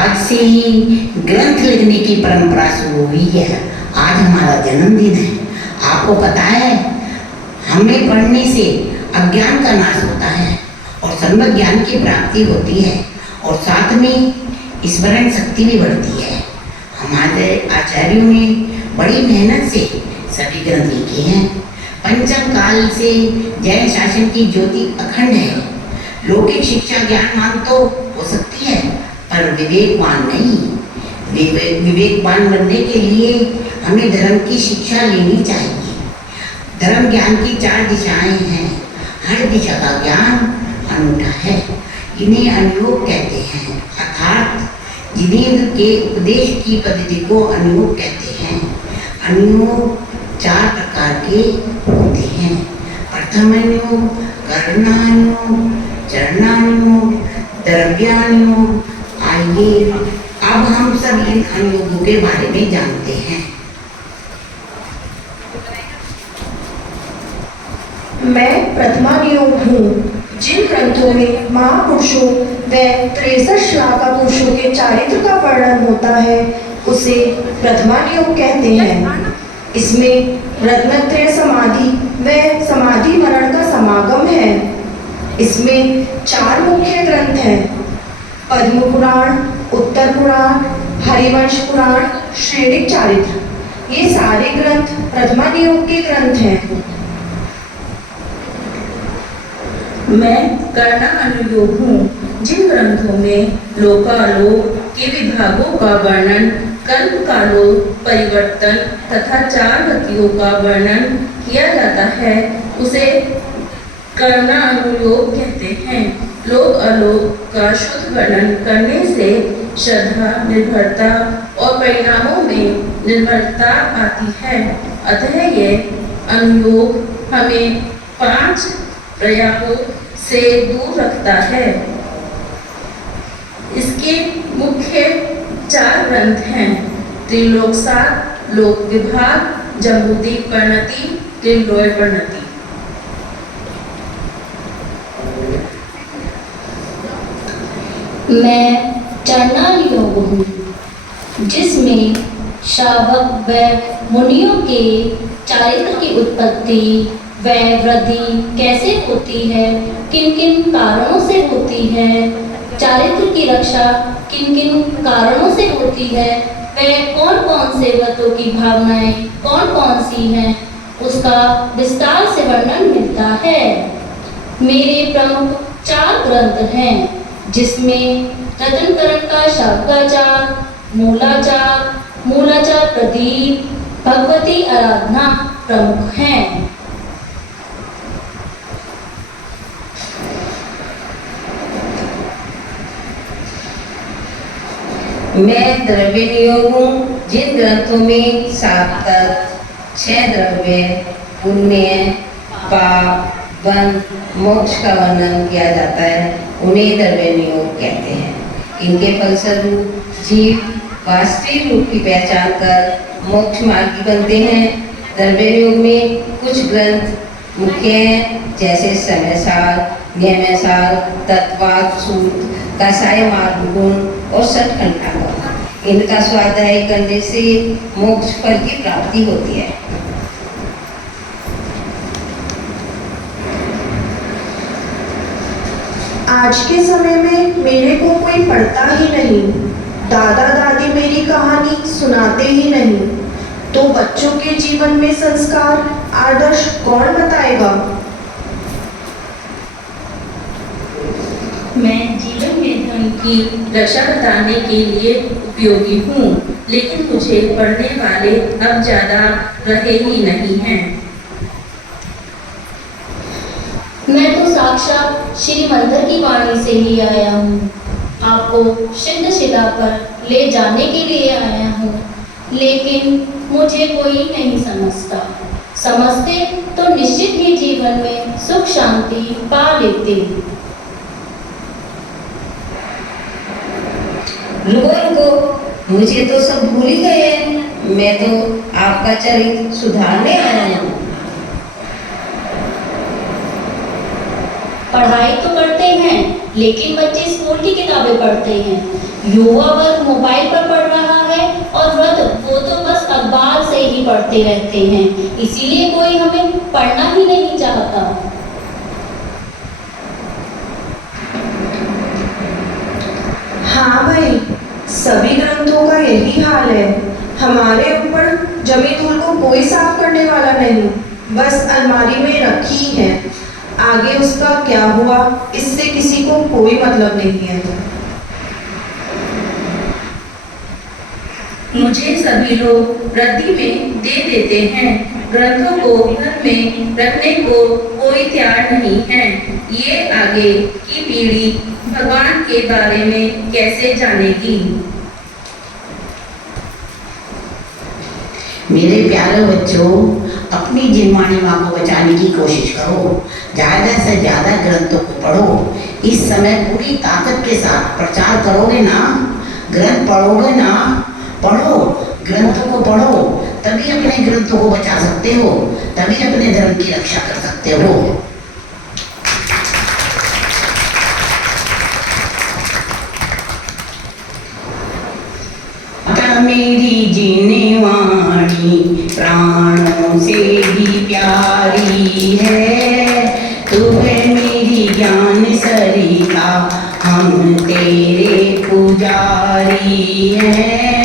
आज से ही ग्रंथ लिखने की परंपरा शुरू हुई है। आज हमारा जन्मदिन है। आपको पता है, हमें पढ़ने से अज्ञान का नाश होता है और सम्यक ज्ञान की प्राप्ति होती है और साथ में स्मरण शक्ति भी बढ़ती है। हमारे आचार्यों ने बड़ी मेहनत से सभी ग्रंथ लिखे हैं। पंचम काल से जैन शासन की ज्योति अखंड है। लौकिक शिक्षा ज्ञानवान तो हो सकती है, पर विवेकवान नहीं। विवेकवान बनने के लिए हमें धर्म की शिक्षा लेनी चाहिए। धर्म ज्ञान की 4 दिशाएं हैं। हर दिशा का ज्ञान अनूठा है। इन्हें अनुयोग कहते हैं, अर्थात जिनेंद्र के उपदेश की पद्धति को अनुयोग कहते हैं। अनुयोग 4 प्रकार के होते हैं। प्रथम अनुयोग, कर्णानुयोग, चरणानुयोग, द्रव्यानुयोग। आइए अब हम सब इन अनुयोगों के बारे में जानते हैं। मैं प्रथमानुयोग हूँ। जिन ग्रंथों में महापुरुषों व 63 श्लाघा पुरुषों के चारित्र का वर्णन होता है उसे प्रथमानुयोग कहते हैं। इसमें रत्नत्रय समाधि व समाधि मरण का समागम है। इसमें 4 मुख्य ग्रंथ हैं: पद्म पुराण, उत्तर पुराण, हरिवंश पुराण, श्रेणिक चारित्र। ये सारे ग्रंथ प्रथमानुयोग के ग्रंथ हैं। मैं कर्णानुयोग हूँ। जिन ग्रंथों में लोकालोक के विभागों का वर्णन, कल्प कालोक, परिवर्तन तथा 4 गतियों का वर्णन किया जाता है उसे कर्णानुयोग कहते हैं। लोक अलोक का शुद्ध वर्णन करने से श्रद्धा, निर्भरता और परिणामों में निर्भरता आती है। अतः ये अनुयोग हमें 5 प्रयागों से दूर रखता है। इसके मुख्य 4 ग्रंथ हैं: त्रिलोकसार, लोक विभाग, जम्बूदीप परिणति, त्रिलोय परिणति। मैं चरणानुयोग हूँ, जिसमें श्रावक व मुनियों के चारित्र की उत्पत्ति व वृद्धि कैसे होती है, किन किन कारणों से होती है, चारित्र की रक्षा किन किन कारणों से होती है, व कौन कौन से व्रतों की भावनाएं कौन कौन सी हैं, उसका विस्तार से वर्णन मिलता है। मेरे प्रमुख 4 ग्रंथ हैं, जिसमें रत्नकरण का शाब्दाचार, मूलाचार प्रदीप, भगवती आराधना प्रमुख हैं। मैं द्रव्यानुयोग हूँ। जिन ग्रंथों में 7 तत्व, 6 द्रव्य, पुण्य, पाप, बंध, मोक्ष का वर्णन किया जाता है उन्हें द्रव्यानुयोग कहते हैं। इनके फलस्वरूप जीव वास्तविक रूप की पहचान कर मोक्ष मार्गी बनते हैं। द्रव्यानुयोग में कुछ ग्रंथ मुख्य हैं, जैसे समयसार, नियमसार, तत्वार्थ सूत्र, कसाय मार्ग गुण और सठखंड ठाकुर। इनका स्वाध्याय करने से मोक्ष फल की प्राप्ति होती है। आज के समय में मेरे को कोई पढ़ता ही नहीं। दादा दादी मेरी कहानी सुनाते ही नहीं, तो बच्चों के जीवन में संस्कार आदर्श कौन बताएगा? मैं जीवन में धन की रक्षा बताने के लिए उपयोगी हूँ, लेकिन मुझे पढ़ने वाले अब ज़्यादा रहे ही नहीं हैं। मैं तो साक्षात श्री मंदिर की वाणी से ही आया हूँ। आपको सिद्ध शिला पर ले जाने के लिए आया हूँ, लेकिन मुझे कोई नहीं समझता। समझते तो निश्चित ही जीवन में सुख शांति पा लेते। रुको, मुझे तो सब भूल ही गए हैं। मैं तो आपका चरित्र सुधारने आया हूँ। पढ़ाई तो करते हैं, लेकिन बच्चे स्कूल की किताबें पढ़ते हैं। युवा वर्ग मोबाइल पर पढ़ रहा है और वृद्ध वो तो बस अखबार से ही पढ़ते रहते हैं। इसीलिए कोई हमें पढ़ना ही नहीं चाहता। हाँ भाई, सभी ग्रंथों का यही हाल है। हमारे ऊपर जमी धूल को कोई साफ करने वाला नहीं, बस अलमारी में रखी है। आगे उसका क्या हुआ इससे किसी को कोई मतलब नहीं है। मुझे सभी लोग रद्दी में दे देते हैं। ग्रंथों को घर में रखने को कोई तैयार नहीं है। ये आगे की पीढ़ी भगवान के बारे में कैसे जानेगी। मेरे प्यारे बच्चों, अपनी जिनवाणी माँ को बचाने की कोशिश करो। ज़्यादा से ज़्यादा ग्रंथों को पढ़ो। इस समय पूरी ताकत के साथ प्रचार करोगे ना, ग्रंथ पढ़ोगे ना, पढ़ो, ग्रंथों को पढ़ो, तभी अपने ग्रंथों को बचा सकते हो, तभी अपने धर्म की रक्षा कर सकते हो। मेरी जिनवाणी प्राणों से भी प्यारी है, तू है मेरी ज्ञान सरिता, हम तेरे पुजारी हैं।